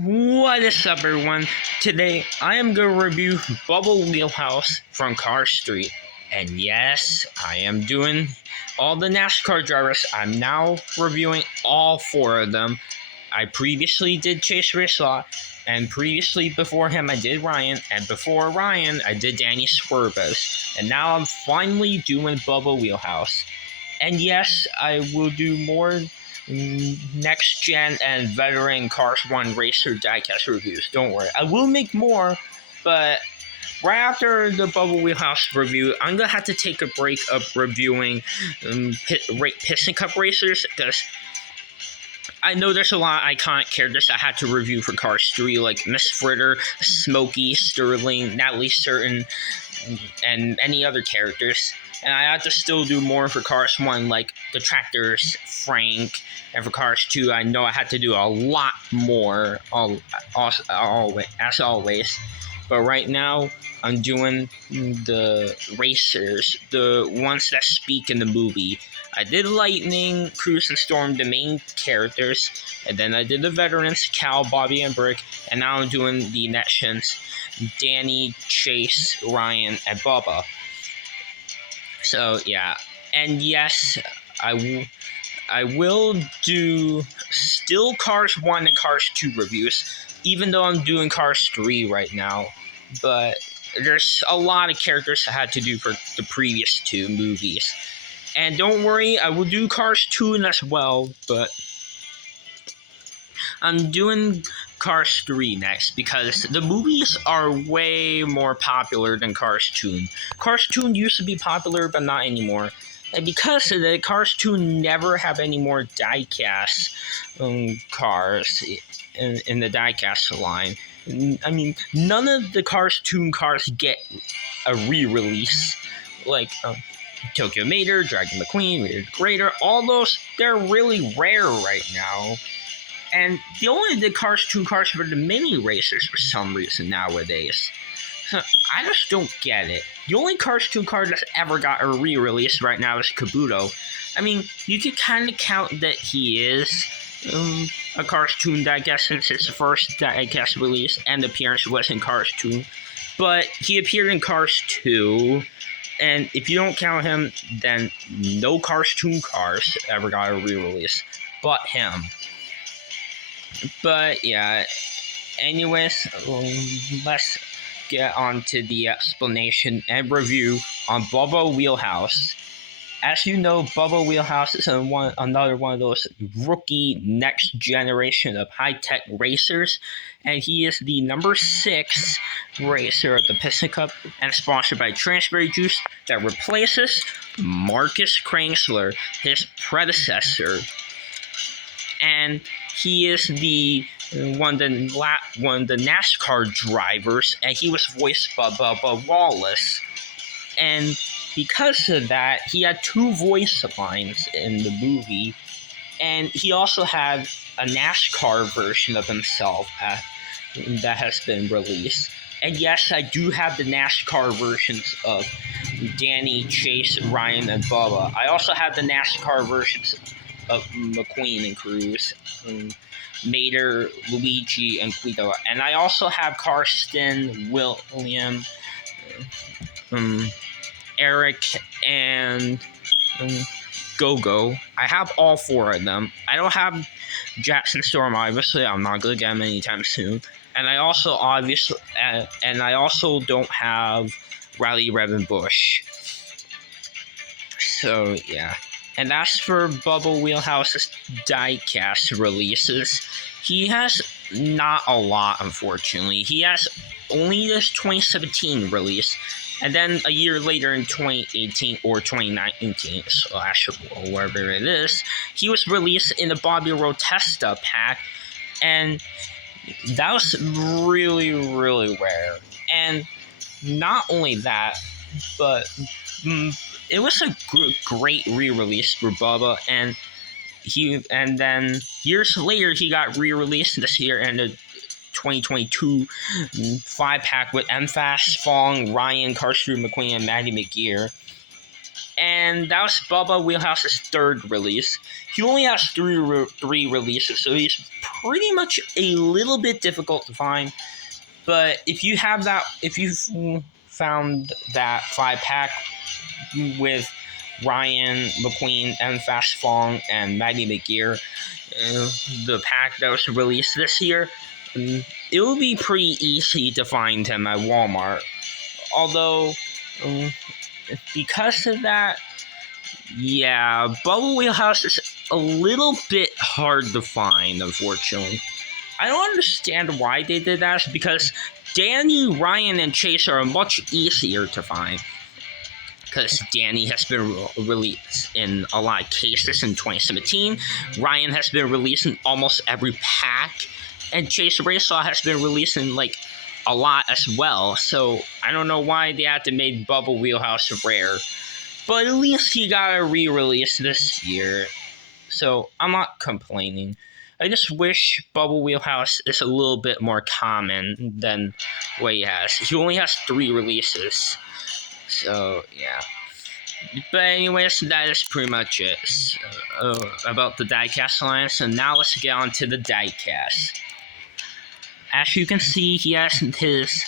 What is up, everyone? Today I am going to review Bubba Wheelhouse from Car Street. And yes, I am doing all the NASCAR drivers. I'm now reviewing all four of them. I previously did Chase Racelot, and previously before him I did Ryan, and before Ryan I did Danny Swerves. And now I'm finally doing Bubba Wheelhouse. And yes, I will do more next gen and veteran Cars 1 Racer Diecast reviews. Don't worry, I will make more, but right after the Bubba Wheelhouse review, I'm gonna have to take a break of reviewing Piston Cup racers because I know there's a lot of iconic characters I had to review for Cars 3, like Miss Fritter, Smokey, Sterling, Natalie Certain, and many other characters. And I have to still do more for Cars 1, like the Tractors, Frank, and for Cars 2, I know I had to do a lot more, as always. But right now, I'm doing the racers, the ones that speak in the movie. I did Lightning, Cruz, and Storm, the main characters, and then I did the veterans, Cal, Bobby, and Brick, and now I'm doing the Netshins, Danny, Chase, Ryan, and Bubba. So yeah, and yes, I will do still Cars 1 and Cars 2 reviews, even though I'm doing Cars 3 right now. But there's a lot of characters I had to do for the previous two movies. And don't worry, I will do Cars 2 as well, but I'm doing Cars 3 next because the movies are way more popular than Cars 2. Cars 2 used to be popular, but not anymore. And because of that, Cars 2 never have any more diecast cars in the diecast line. I mean, none of the Cars 2 cars get a re-release. Like Tokyo Mater, Dragon McQueen, Raider Greater, all those, they're really rare right now. And the only Cars 2 cars for the mini racers for some reason nowadays. So I just don't get it. The only Cars 2 car that's ever got a re-release right now is Kabuto. I mean, you could kind of count that he is a Cars 2 diecast since his first diecast release and appearance was in Cars 2. But he appeared in Cars 2, and if you don't count him, then no Cars 2 cars ever got a re-release but him. But yeah, anyways, let's get on to the explanation and review on Bubba Wheelhouse. As you know, Bubba Wheelhouse is another one of those rookie next generation of high-tech racers, and he is the number 6 racer at the Piston Cup and sponsored by Transberry Juice that replaces Marcus Crangsler, his predecessor. And he is one of the NASCAR drivers, and he was voiced by Bubba Wallace. And because of that, he had 2 voice lines in the movie, and he also had a NASCAR version of himself that has been released. And yes, I do have the NASCAR versions of Danny, Chase, Ryan, and Bubba. I also have the NASCAR versions of McQueen and Cruz, Mater, Luigi, and Guido. And I also have Karsten, William, Eric, and Gogo. I have all 4 of them. I don't have Jackson Storm, obviously. I'm not gonna get him anytime soon. And I also don't have Riley Revin Bush. So yeah. And as for Bubba Wheelhouse's diecast releases, he has not a lot, unfortunately. He has only this 2017 release, and then a year later in 2018 or 2019, or wherever it is, he was released in the Bobby Rotesta pack, and that was really, really rare. And not only that, but it was a great re-release for Bubba, and then years later he got re-released this year in the 2022 5-pack with MFAS, Fong, Ryan, Karsten, McQueen, and Maddie McGear. And that was Bubba Wheelhouse's third release. He only has three releases, so he's pretty much a little bit difficult to find. But if you've found that 5-pack with Ryan, McQueen, M. Fast Fong, and Maggie McGear, the pack that was released this year, it will be pretty easy to find him at Walmart. Although, because of that, yeah, Bubba Wheelhouse is a little bit hard to find, unfortunately. I don't understand why they did that, because Danny, Ryan, and Chase are much easier to find. Because Danny has been released in a lot of cases in 2017. Ryan has been released in almost every pack. And Chase Racesaw has been released in, like, a lot as well. So, I don't know why they had to make Bubba Wheelhouse rare. But at least he got a re-release this year. So, I'm not complaining. I just wish Bubba Wheelhouse is a little bit more common than what he has. He only has 3 releases. So, yeah. But anyways, that is pretty much it about the Diecast line. So now let's get on to the Diecast. As you can see, he has his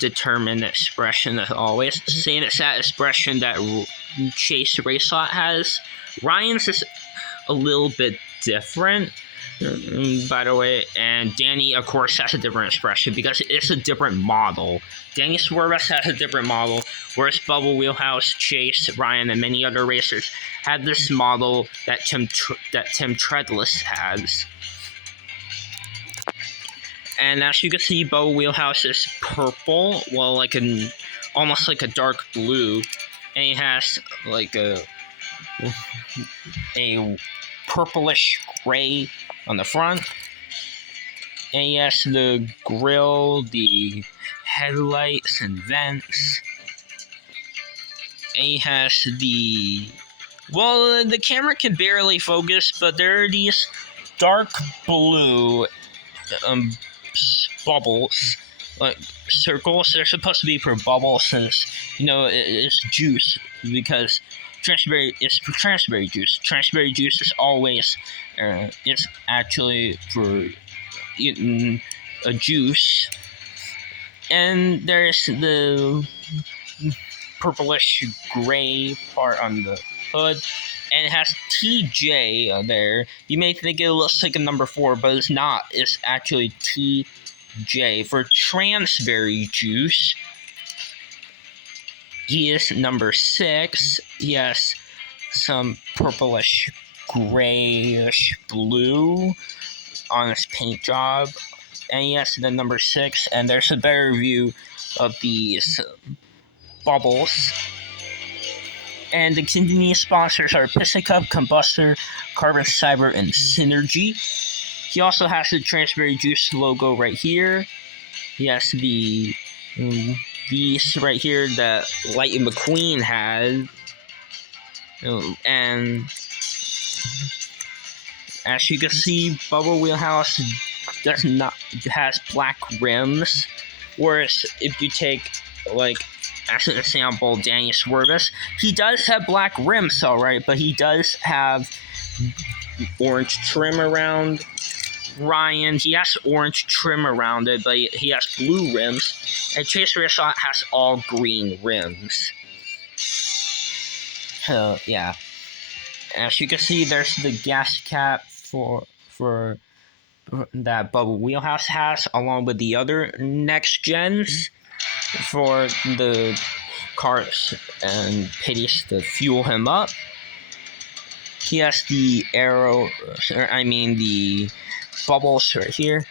determined expression as always. Same exact expression that Chase Racesaw has. Ryan's is a little bit different, by the way, and Danny, of course, has a different expression because it's a different model. Danny Swerves has a different model, whereas Bubba Wheelhouse, Chase, Ryan, and many other racers have this model that Tim Treadless has. And as you can see, Bubba Wheelhouse is purple, well, almost like a dark blue, and he has like a purplish gray on the front, and he has the grill, the headlights and vents, and he has the camera can barely focus, but there are these dark blue bubbles, like circles. They're supposed to be for bubbles, since it's juice, because it's for transberry juice. Transberry juice is always it's actually for eating a juice. And there's the purplish gray part on the hood, and it has TJ there. You may think it looks like a number 4, but it's not. It's actually TJ for transberry juice. He is number 6. He has some purplish grayish blue on his paint job. And he has the number 6. And there's a better view of these bubbles. And the continuing sponsors are Piston Cup, Combustor, Carbon Cyber, and Synergy. He also has the Transberry Juice logo right here. He has these right here that Lightning McQueen had. And as you can see, Bubba Wheelhouse has black rims. Whereas if you take, like, as an example, Danny Swerves, he does have black rims, alright, but he does have orange trim around. Ryan, he has orange trim around it, but he has blue rims. And Chase Racesaw has all green rims. Yeah. As you can see, there's the gas cap for that Bubba Wheelhouse has, along with the other next gens for the cars and pitties to fuel him up. He has the the bubbles right here.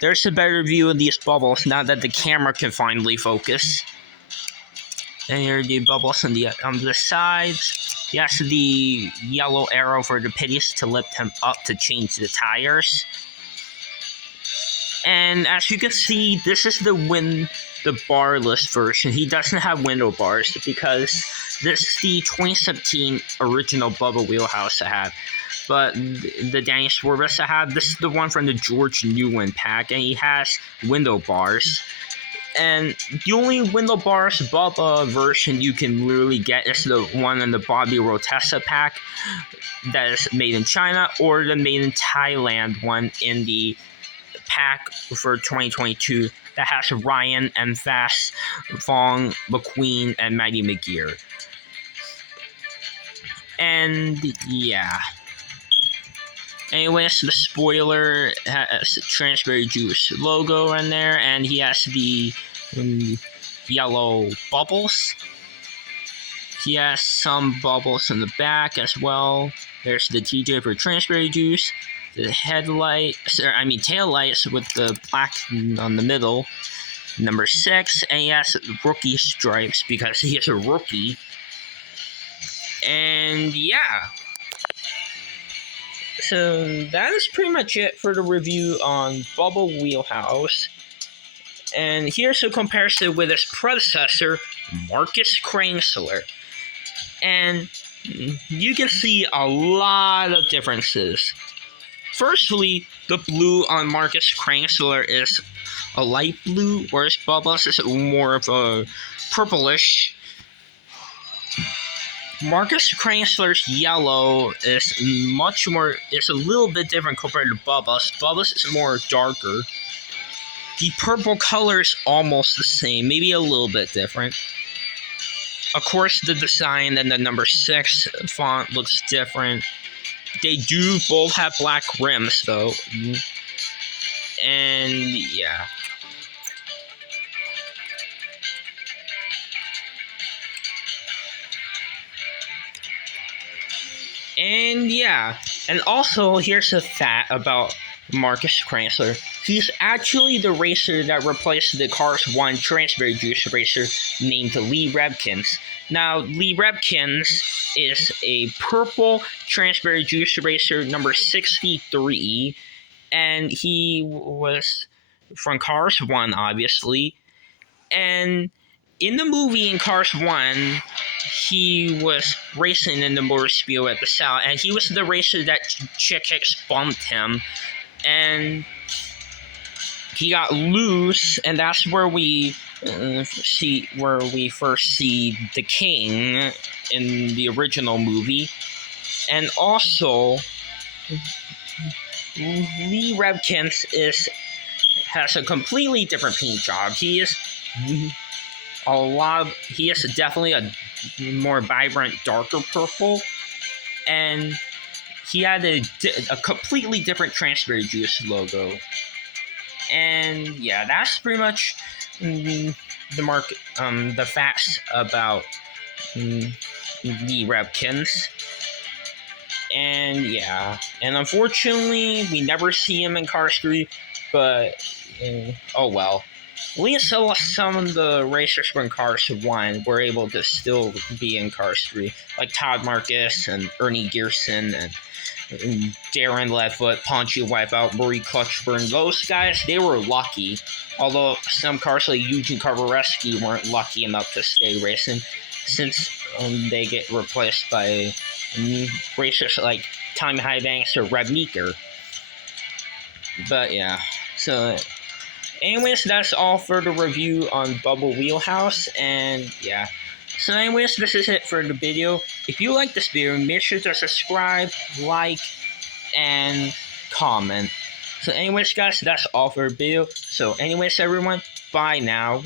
There's a better view of these bubbles now that the camera can finally focus. And here are the bubbles on the sides. He has the yellow arrow for the pitties to lift him up to change the tires. And as you can see, this is the barless version. He doesn't have window bars because this is the 2017 original Bubba Wheelhouse I have. But the Danny Swerves I have, this is the one from the George Newland pack, and he has window bars. And the only Windlebars Bubba version you can literally get is the one in the Bobby Rotessa pack that is made in China, or the made in Thailand one in the pack for 2022 that has Ryan, Fast, Fong, McQueen, and Maddie McGear. And yeah. Anyways, the spoiler has Transberry Juice logo in there, and he has the yellow bubbles. He has some bubbles in the back as well. There's the TJ for Transberry Juice, the tail lights with the black on the middle, number 6, and he has rookie stripes because he is a rookie. And yeah. So that is pretty much it for the review on Bubba Wheelhouse. And here's a comparison with his predecessor, Marcus Crangsler. And you can see a lot of differences. Firstly, the blue on Marcus Crangsler is a light blue, whereas Bubba's is more of a purplish. Marcus Crangsler's yellow is it's a little bit different compared to Bubba's. Bubba's is more darker. The purple color is almost the same, maybe a little bit different. Of course, the design and the number 6 font looks different. They do both have black rims, though. And yeah. And yeah. And also, here's a fact about Marcus Crangsler. He's actually the racer that replaced the Cars 1 Transberry Juice racer named Lee Rebkins. Now, Lee Rebkins is a purple Transberry Juice racer number 63, and he was from Cars 1, obviously. And in the movie in Cars 1, he was racing in the motor spiel at the South, and he was the racer that Chick Hicks bumped him. And he got loose, and that's where we first see the King in the original movie. And also, Lee Rebkins has a completely different paint job. He is definitely a more vibrant, darker purple, and he had a completely different Transberry Juice logo. And yeah, that's pretty much the facts about Lee Rebkins. And yeah, and unfortunately, we never see him in Cars 3, but oh well. At least some of the racers from Cars 1 were able to still be in Cars 3, like Todd Marcus and Ernie Gearson and Darren Leadfoot, Poncho Wipeout, Murray Clutchburn. Those guys, they were lucky. Although some cars like Eugene Carvareski weren't lucky enough to stay racing, since they get replaced by racers like Tommy Highbanks or Red Meeker. But yeah, so anyways, that's all for the review on Bubba Wheelhouse, and yeah. So anyways, this is it for the video. If you like this video, make sure to subscribe, like, and comment. So anyways, guys, that's all for the video. So anyways, everyone, bye now.